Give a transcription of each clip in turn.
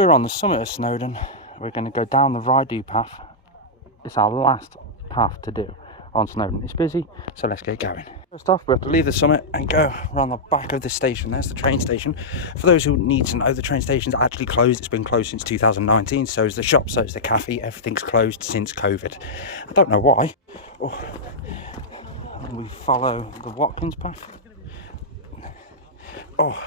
We're on the summit of Snowdon. We're going to go down the Rhyd Ddu path. It's our last path to do on Snowdon. It's busy, so let's get going. First off, we have to leave the summit and go around the back of the station. There's the train station. For those who need to know, the train station's actually closed. It's been closed since 2019. So is the shop, so is the cafe. Everything's closed since COVID. I don't know why. Oh. And we follow the Watkins path. Oh,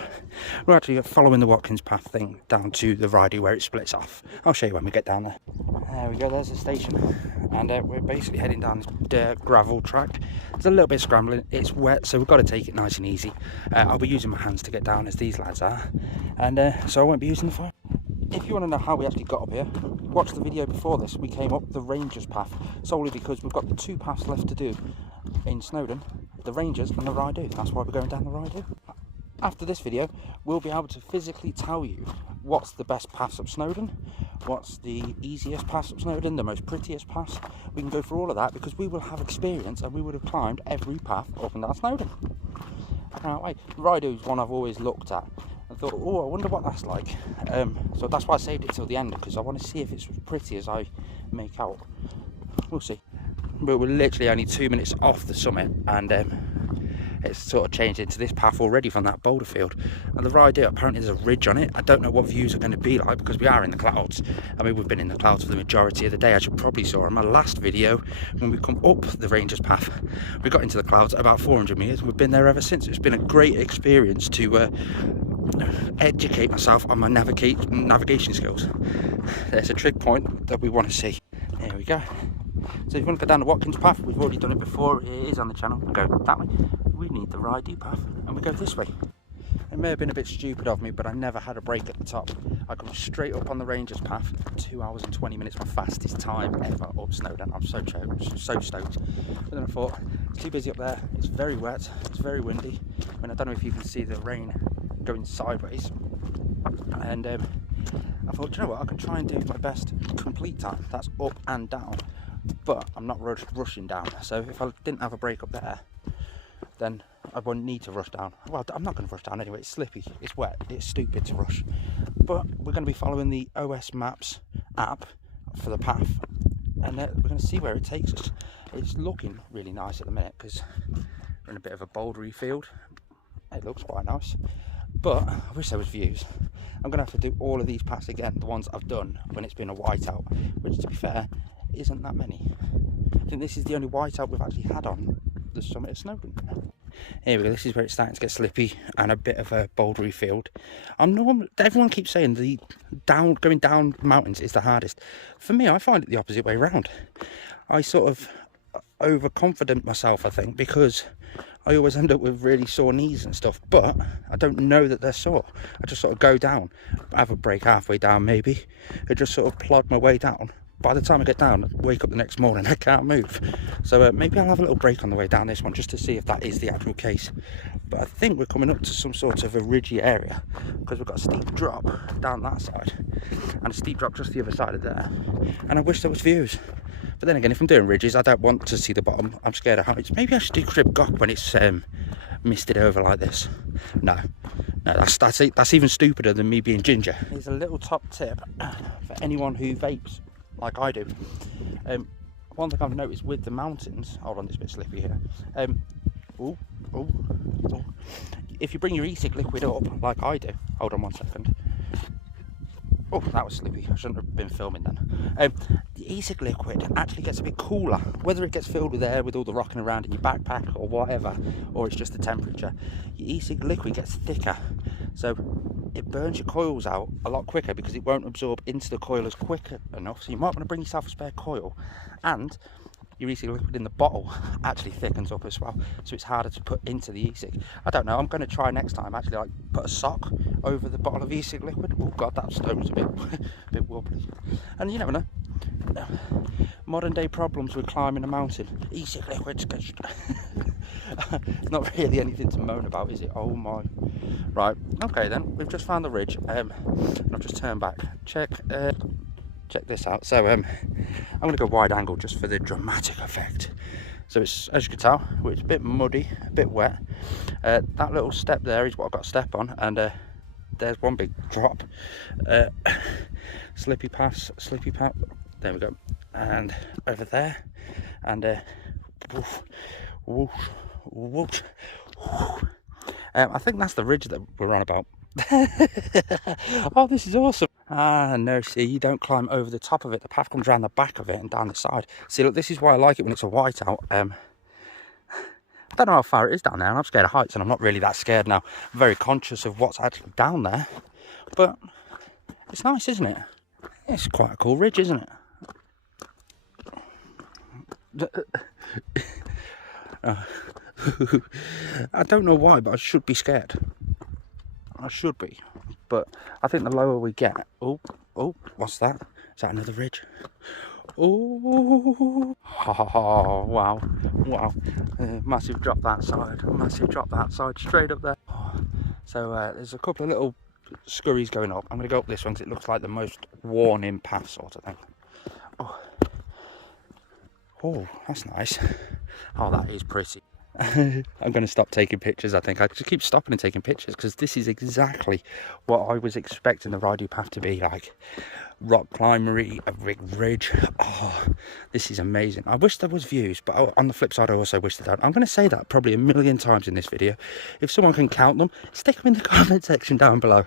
we're actually following the Watkins path thing down to the Rhyd Ddu where it splits off. I'll show you when we get down there. There we go, there's the station. And we're basically heading down this dirt gravel track. It's a little bit scrambling, it's wet, so we've got to take it nice and easy. I'll be using my hands to get down as these lads are. And so I won't be using the phone. If you want to know how we actually got up here, watch the video before this. We came up the Rangers path solely because we've got 2 paths left to do in Snowdon. The Rangers and the Rhyd Ddu. That's why we're going down the Rhyd Ddu. After this video, we'll be able to physically tell you what's the best pass up Snowdon, what's the easiest pass up Snowdon, the most prettiest pass. We can go through all of that because we will have experience and we would have climbed every path up and down Snowdon. I can't wait. Rhyd Ddu is one I've always looked at and thought, oh, I wonder what that's like. So that's why I saved it till the end, because I want to see if it's as pretty as I make out. We'll see. But we're literally only 2 minutes off the summit, and it's sort of changed into this path already from that boulder field. And the Rhyd Ddu, apparently there's a ridge on it. I don't know what views are going to be like because we are in the clouds. I mean, we've been in the clouds for the majority of the day, as you probably saw in my last video. When we come up the Rangers path, we got into the clouds at about 400 metres and we've been there ever since. It's been a great experience to educate myself on my navigation skills. There's a trig point that we want to see. There we go. So if you want to go down the Watkins path, we've already done it before, it is on the channel. We go that way. We need the Rhyd Ddu path and we go this way. It may have been a bit stupid of me, but I never had a break at the top. I come straight up on the Rangers path, 2 hours and 20 minutes, my fastest time ever up Snowdon. I'm so stoked. But then I thought, it's too busy up there, it's very wet, it's very windy. I mean, I don't know if you can see the rain going sideways. And I thought, you know what, I can try and do my best complete time. That's up and down. But I'm not rushing down, so if I didn't have a break up there, then I wouldn't need to rush down. Well, I'm not going to rush down anyway, it's slippy, it's wet, it's stupid to rush. But we're going to be following the OS Maps app for the path, and we're going to see where it takes us. It's looking really nice at the minute because we're in a bit of a bouldery field. It looks quite nice, but I wish there was views. I'm going to have to do all of these paths again, the ones I've done when it's been a whiteout, which, to be fair, isn't that many. I think this is the only whiteout we've actually had on the summit of Snowdon. Here we go, this is where it's starting to get slippy and a bit of a bouldery field. Everyone keeps saying going down mountains is the hardest. For me, I find it the opposite way around. I sort of overconfident myself, I think, because I always end up with really sore knees and stuff, but I don't know that they're sore. I just sort of go down, have a break halfway down maybe, and just sort of plod my way down. By the time I get down, I wake up the next morning, I can't move. So maybe I'll have a little break on the way down this one just to see if that is the actual case. But I think we're coming up to some sort of a ridgy area because we've got a steep drop down that side and a steep drop just the other side of there. And I wish there was views. But then again, if I'm doing ridges, I don't want to see the bottom. I'm scared of heights. Maybe I should do Crib Gop when it's misted over like this. No, that's even stupider than me being ginger. Here's a little top tip for anyone who vapes like I do. One thing I've noticed with the mountains, hold on, it's a bit slippy here. If you bring your e-cig liquid up like I do, hold on 1 second. Oh, that was slippy, I shouldn't have been filming then. The e-cig liquid actually gets a bit cooler, whether it gets filled with air with all the rocking around in your backpack or whatever, or it's just the temperature. Your e-cig liquid gets thicker, so it burns your coils out a lot quicker because it won't absorb into the coil as quick enough. So you might want to bring yourself a spare coil, and your e-cig liquid in the bottle actually thickens up as well, so it's harder to put into the e-cig. I don't know, I'm going to try next time actually like put a sock over the bottle of e-cig liquid. Oh god, that stone's a bit wobbly. And you never know, modern day problems with climbing a mountain, e-cig liquids. It's not really anything to moan about, is it? Oh my. Right, okay then, we've just found the ridge, and I've just turned back. Check this out. So I'm going to go wide angle just for the dramatic effect. So it's, as you can tell, it's a bit muddy, a bit wet. That little step there is what I've got to step on, and there's one big drop. Slippy pass, there we go. And over there, and whoosh, whoosh, whoosh, whoosh. I think that's the ridge that we're on about. Oh, this is awesome. Ah, no, see, you don't climb over the top of it. The path comes around the back of it and down the side. See, look, this is why I like it when it's a whiteout. I don't know how far it is down there, and I'm scared of heights, and I'm not really that scared now. I'm very conscious of what's actually down there, but it's nice, isn't it? It's quite a cool ridge, isn't it? I don't know why, but I should be scared. I should be, but I think the lower we get... Oh, what's that? Is that another ridge? Oh, wow. Massive drop that side, straight up there. So there's a couple of little scurries going up. I'm going to go up this one because it looks like the most worn in path sort of thing. Oh, that's nice. Oh, that is pretty. I'm going to stop taking pictures. I think I just keep stopping and taking pictures because this is exactly what I was expecting the Rhyd Ddu path to be like. Rock climbery, a big ridge. Oh, this is amazing. I wish there was views, but on the flip side I also wish there don't. I'm going to say that probably a million times in this video. If someone can count them, stick them in the comment section down below.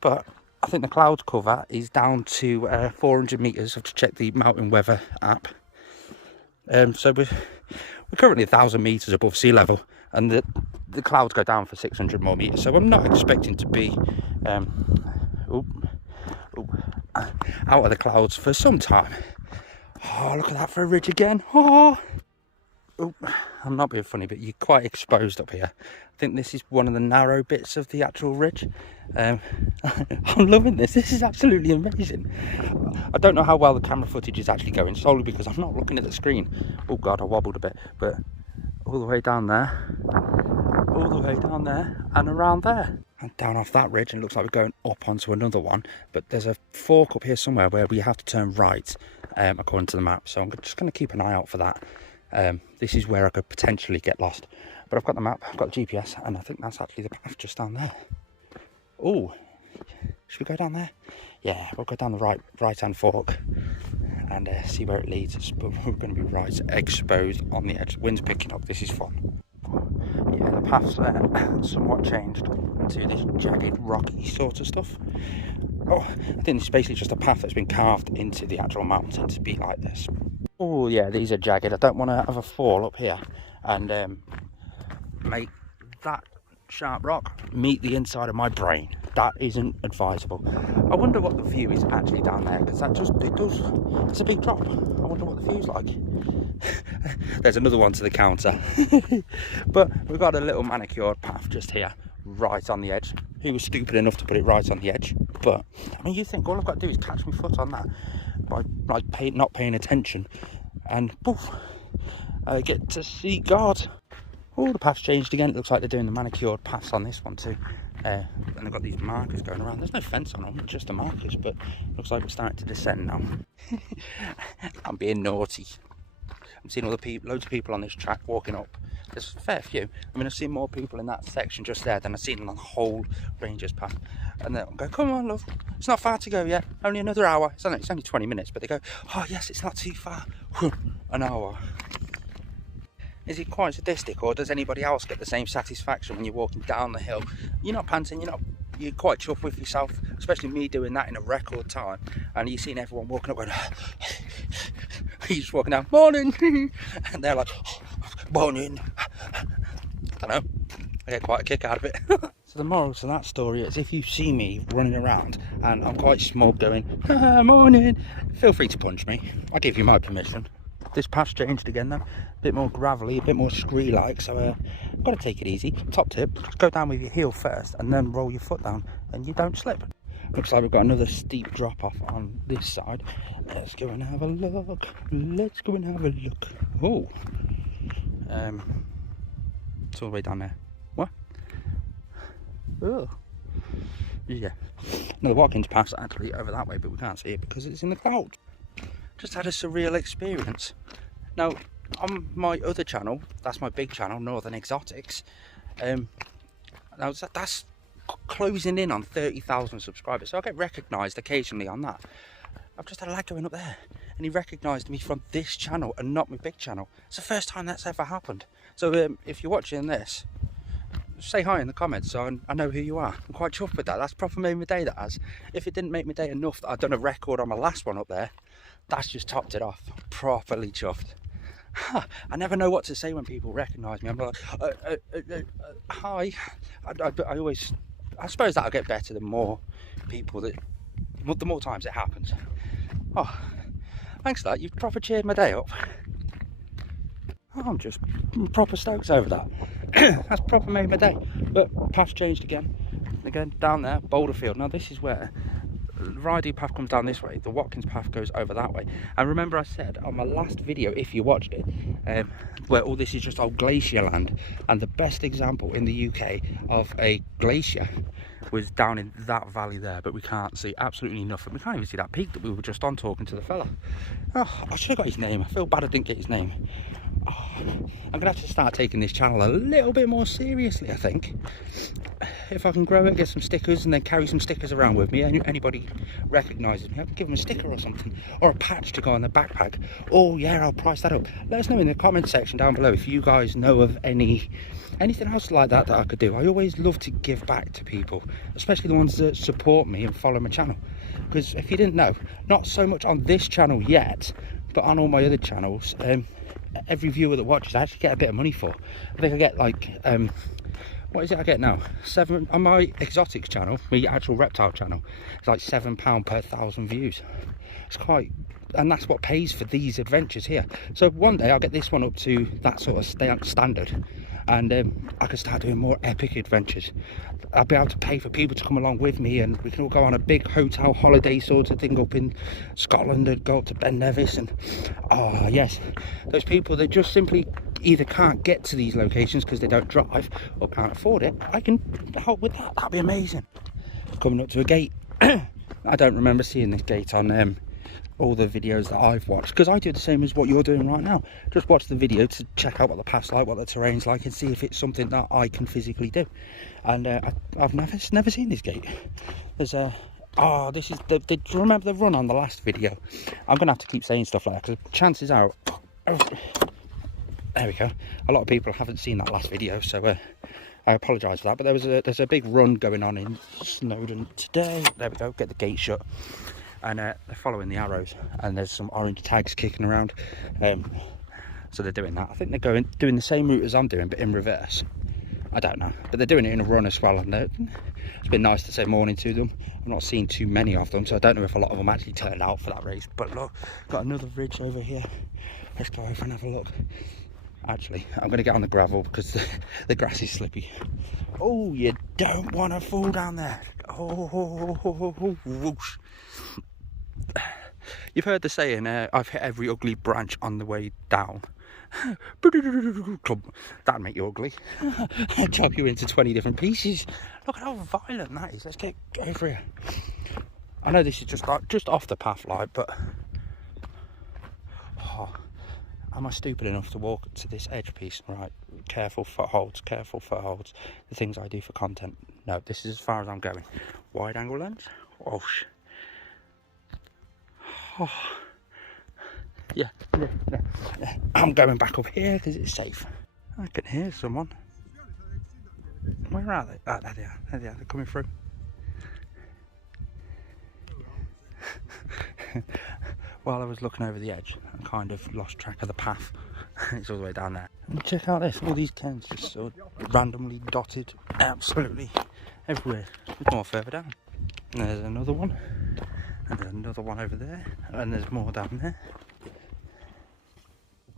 But I think the cloud cover is down to 400 meters. I have to check the mountain weather app. So we're currently 1,000 meters above sea level, and the clouds go down for 600 more meters. So I'm not expecting to be out of the clouds for some time. Oh, look at that for a ridge again. Oh, I'm not being funny, but you're quite exposed up here. I think this is one of the narrow bits of the actual ridge. I'm loving this. This is absolutely amazing. I don't know how well the camera footage is actually going, solely because I'm not looking at the screen. Oh god, I wobbled a bit, but all the way down there, and around there, and down off that ridge, and it looks like we're going up onto another one. But there's a fork up here somewhere where we have to turn right, according to the map. So I'm just going to keep an eye out for that. This is where I could potentially get lost, but I've got the map, I've got the GPS, and I think that's actually the path just down there. Oh, should we go down there? Yeah, we'll go down the right hand fork and see where it leads us. But we're going to be right exposed on the edge. Wind's picking up. This is fun. Yeah, the path's somewhat changed to this jagged, rocky sort of stuff. Oh, I think it's basically just a path that's been carved into the actual mountain to be like this. Oh yeah, these are jagged. I don't want to have a fall up here and make that sharp rock meet the inside of my brain. That isn't advisable. I wonder what the view is actually down there, because it's a big drop. I wonder what the view's like. There's another one to the counter. But we've got a little manicured path just here, right on the edge. Who was stupid enough to put it right on the edge? But I mean, you think all I've got to do is catch my foot on that by not paying attention, and poof, I get to see God. Oh, the path's changed again. It looks like they're doing the manicured paths on this one too. And they've got these markers going around. There's no fence on them, just the markers, but looks like we're starting to descend now. I'm being naughty. I'm seeing loads of people on this track walking up. There's a fair few. I mean, I've seen more people in that section just there than I've seen on the whole Rangers path. And they'll go, come on, love, it's not far to go yet. Only another hour. It's only 20 minutes, but they go, oh yes, it's not too far. An hour. Is it quite sadistic, or does anybody else get the same satisfaction when you're walking down the hill? You're not panting, you're quite chuffed with yourself, especially me doing that in a record time, and you're seeing everyone walking up going, you're just walking down, morning, and they're like, morning. I don't know, I get quite a kick out of it. So the moral to that story is, if you see me running around and I'm quite smug going, morning, feel free to punch me. I give you my permission. This path's changed again though, a bit more gravelly, a bit more scree-like, so I've got to take it easy. Top tip, just go down with your heel first and then roll your foot down and you don't slip. Looks like we've got another steep drop off on this side. Let's go and have a look. Let's go and have a look. Oh, it's all the way down there. What? Oh, yeah. Another Watkins pass actually over that way, but we can't see it because it's in the clouds. Just had a surreal experience. Now, on my other channel, that's my big channel, Northern Exotics. Now that's closing in on 30,000 subscribers, so I get recognised occasionally on that. I've just had a lad going up there, and he recognised me from this channel and not my big channel. It's the first time that's ever happened. So if you're watching this, say hi in the comments so I know who you are. I'm quite chuffed with that. That's proper made my day, that has. If it didn't make my day enough that I'd done a record on my last one up there, that's just topped it off. Properly chuffed. I never know what to say when people recognise me. I'm like, hi. I suppose that'll get better the more people the more times it happens. Oh, thanks for that. You've proper cheered my day up. I'm just proper stoked over that. That's proper made my day. But path's changed again. Again, down there, Boulder Field. Now this is where the Rhyd Ddu path comes down this way. The Watkins path goes over that way. And remember I said on my last video, if you watched it, where all this is just old glacier land. And the best example in the UK of a glacier was down in that valley there, but we can't see absolutely nothing. We can't even see that peak that we were just on talking to the fella. Oh, I should have got his name. I feel bad I didn't get his name. Oh, I'm gonna have to start taking this channel a little bit more seriously, I think. If I can grow it, get some stickers, and then carry some stickers around with me. Anybody recognises me, I can give them a sticker or something, or a patch to go on the backpack. Oh yeah, I'll price that up. Let us know in the comment section down below if you guys know of anything else like that I could do. I always love to give back to people, especially the ones that support me and follow my channel. Because if you didn't know, not so much on this channel yet, but on all my other channels, every viewer that watches I actually get a bit of money for. I think I get like what is it I get now? 7 on my exotics channel, my actual reptile channel. It's like £7 per 1,000 views. It's quite, and that's what pays for these adventures here. So one day I'll get this one up to that sort of standard, and I can start doing more epic adventures. I'll be able to pay for people to come along with me, and we can all go on a big hotel holiday sort of thing up in Scotland and go up to Ben Nevis. And oh yes, those people that just simply either can't get to these locations because they don't drive or can't afford it, I can help with that. That'd be amazing. Coming up to a gate. I don't remember seeing this gate on all the videos that I've watched, because I do the same as what you're doing right now. Just watch the video to check out what the path's like, what the terrain's like, and see if it's something that I can physically do. And I've never seen this gate. There's a this is do you remember the run on the last video? I'm gonna have to keep saying stuff like that because chances are there we go, a lot of people haven't seen that last video, so I apologise for that. But there's a big run going on in Snowdon today. There we go, get the gate shut. And they're following the arrows, and there's some orange tags kicking around, so they're doing that. I think they're doing the same route as I'm doing, but in reverse. I don't know, but they're doing it in a run as well, and it's been nice to say morning to them. I've not seen too many of them, so I don't know if a lot of them actually turned out for that race. But look, got another ridge over here. Let's go over and have a look. Actually, I'm going to get on the gravel because the grass is slippy. Oh, you don't want to fall down there. Oh, whoosh. You've heard the saying, I've hit every ugly branch on the way down. That'd make you ugly. Chop you into 20 different pieces. Look at how violent that is. Let's get over here. I know this is just off the path, like, but am I stupid enough to walk to this edge piece? Right, careful footholds, the things I do for content. No, this is as far as I'm going. Wide angle lens. Oh, yeah. I'm going back up here because it's safe. I can hear someone. Where are they? Oh, there they are. There they are. They're coming through. While I was looking over the edge, I kind of lost track of the path. It's all the way down there. And check out this. All these cairns just sort of randomly dotted absolutely everywhere. There's more further down. And there's another one. And there's another one over there. And there's more down there.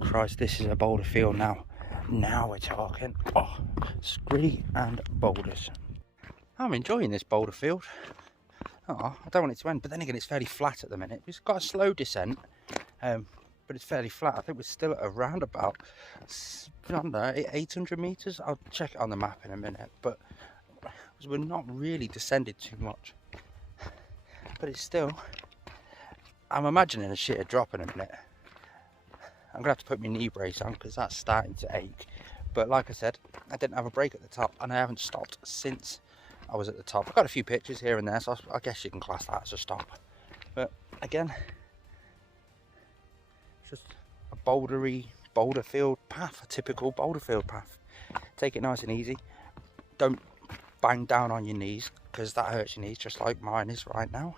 Christ, this is a boulder field now. Now we're talking. Oh, scree and boulders. I'm enjoying this boulder field. Oh, I don't want it to end, but then again, it's fairly flat at the minute. It's got a slow descent, but it's fairly flat. I think we're still at around about, I don't know, 800 metres. I'll check it on the map in a minute, but we're not really descended too much. But it's still, I'm imagining a shitter drop in a minute. I'm gonna have to put my knee brace on because that's starting to ache. But like I said, I didn't have a break at the top, and I haven't stopped since I was at the top. I've got a few pictures here and there, so I guess you can class that as a stop. But again, just a boulder field path, a typical boulder field path. Take it nice and easy. Don't bang down on your knees, because that hurts your knees, just like mine is right now.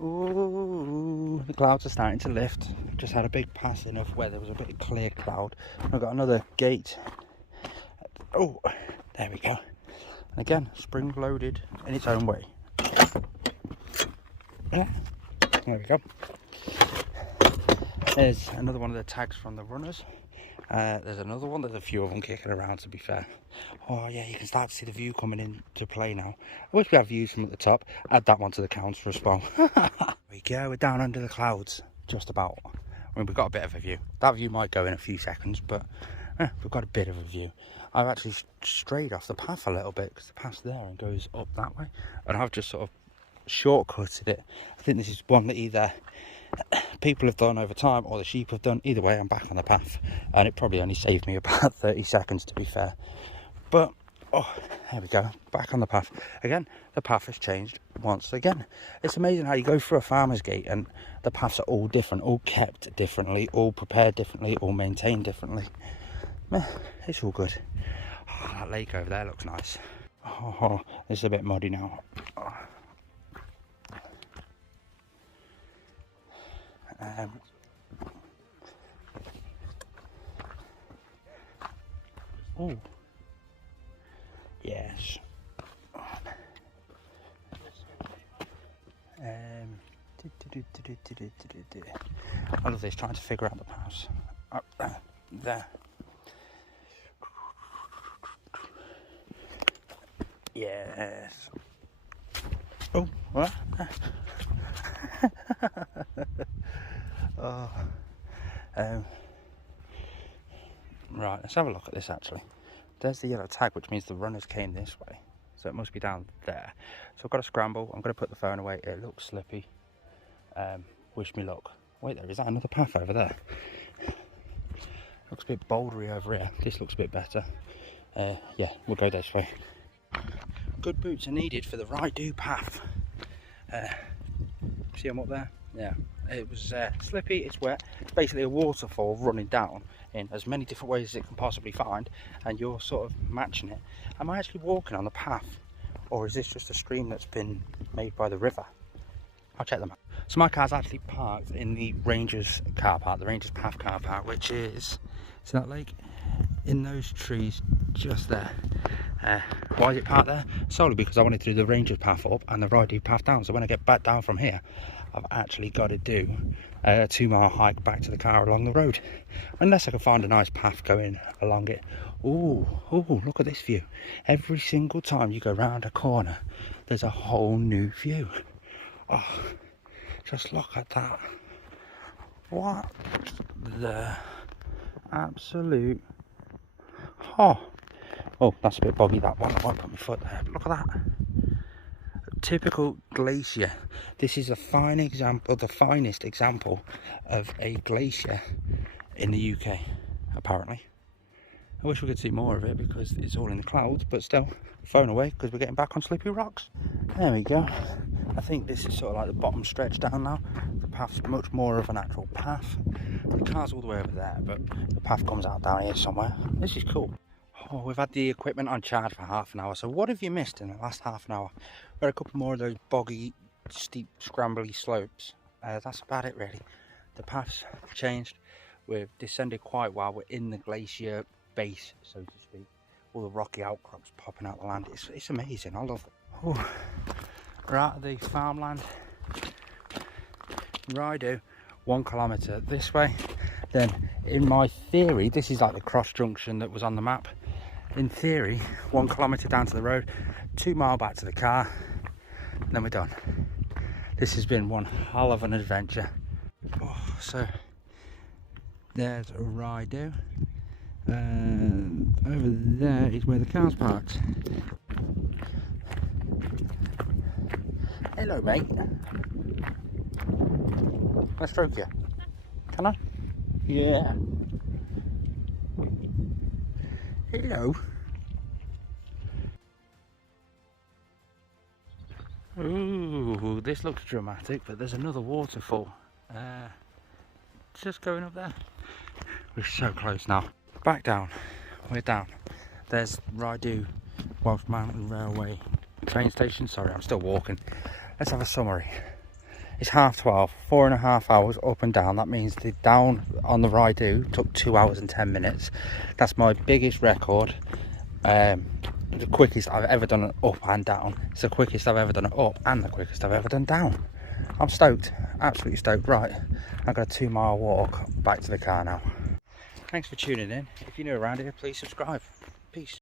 Ooh, the clouds are starting to lift. Just had a big passing of where there was a bit of clear cloud. I've got another gate. Oh, there we go. And again, spring loaded in its own way. Yeah, there we go. There's another one of the tags from the runners. There's another one. There's a few of them kicking around, to be fair. Oh yeah, you can start to see the view coming into play now. I wish we had views from at the top. Add that one to the counts for a spell. There we go, we're down under the clouds, just about. I mean, we've got a bit of a view. That view might go in a few seconds, but we've got a bit of a view. I've actually strayed off the path a little bit, because the path's there and goes up that way. And I've just sort of shortcutted it. I think this is one that either people have done over time or the sheep have done. Either way, I'm back on the path, and it probably only saved me about 30 seconds, to be fair. But oh, there we go, back on the path again. The path has changed once again. It's amazing how you go through a farmer's gate and the paths are all different, all kept differently, all prepared differently, all maintained differently. It's all good. Oh, that lake over there looks nice. Oh, it's a bit muddy now. Oh, yes. I love this, trying to figure out the paths. There. Yes. Oh, what? Oh. Right, let's have a look at this actually. There's the yellow tag, which means the runners came this way. So it must be down there. So I've got to scramble. I'm going to put the phone away. It looks slippy. Wish me luck. Wait there, is that another path over there? Looks a bit bouldery over here. This looks a bit better. Yeah, we'll go this way. Good boots are needed for the Rhyd Ddu path. See them up there? Yeah. It was slippy, it's wet. It's basically a waterfall running down in as many different ways as it can possibly find, and you're sort of matching it. Am I actually walking on the path, or is this just a stream that's been made by the river? I'll check them out. So my car's actually parked in the Rangers car park, the Rangers Path car park, which is, see that lake? In those trees just there. Why is it parked there? Solely because I wanted to do the Rangers Path up and the Rhyd Ddu path down. So when I get back down from here, I've actually got to do a 2-mile hike back to the car along the road. Unless I can find a nice path going along it. Ooh, look at this view. Every single time you go round a corner, there's a whole new view. Oh, just look at that. What the absolute... Oh, that's a bit boggy, that one. I won't put my foot there. Look at that. Typical glacier. This is a fine example, the finest example of a glacier in the UK, apparently. I wish we could see more of it because it's all in the clouds, but still, phone away because we're getting back on Slippy Rocks. There we go. I think this is sort of like the bottom stretch down now. The path's much more of an actual path. The car's all the way over there, but the path comes out down here somewhere. This is cool. Oh, we've had the equipment on charge for half an hour, so what have you missed in the last half an hour? We've got a couple more of those boggy, steep, scrambly slopes. That's about it really. The path's changed. We've descended quite well. We're in the glacier base, so to speak. All the rocky outcrops popping out the land. It's amazing. I love it. Oh, we're out of the farmland. Rhyd Ddu, 1 kilometre this way. Then, in my theory, this is like the cross junction that was on the map. In theory, 1 kilometre down to the road, 2 mile back to the car, and then we're done. This has been one hell of an adventure. Oh, so there's Rhyd Ddu. Over there is where the car's parked. Hello, mate. Can I stroke you? Can I? Yeah. Hello. Ooh, this looks dramatic, but there's another waterfall. Just going up there. We're so close now. Back down. We're down. There's Rhyd Ddu Welsh Mountain Railway train station. Sorry, I'm still walking. Let's have a summary. It's 12:30, 4.5 hours up and down. That means the down on the Rhyd Ddu took 2 hours and 10 minutes. That's my biggest record. The quickest I've ever done it up and down. It's the quickest I've ever done it up and the quickest I've ever done down. I'm stoked, absolutely stoked. Right, I've got a 2-mile walk back to the car now. Thanks for tuning in. If you're new around here, please subscribe. Peace.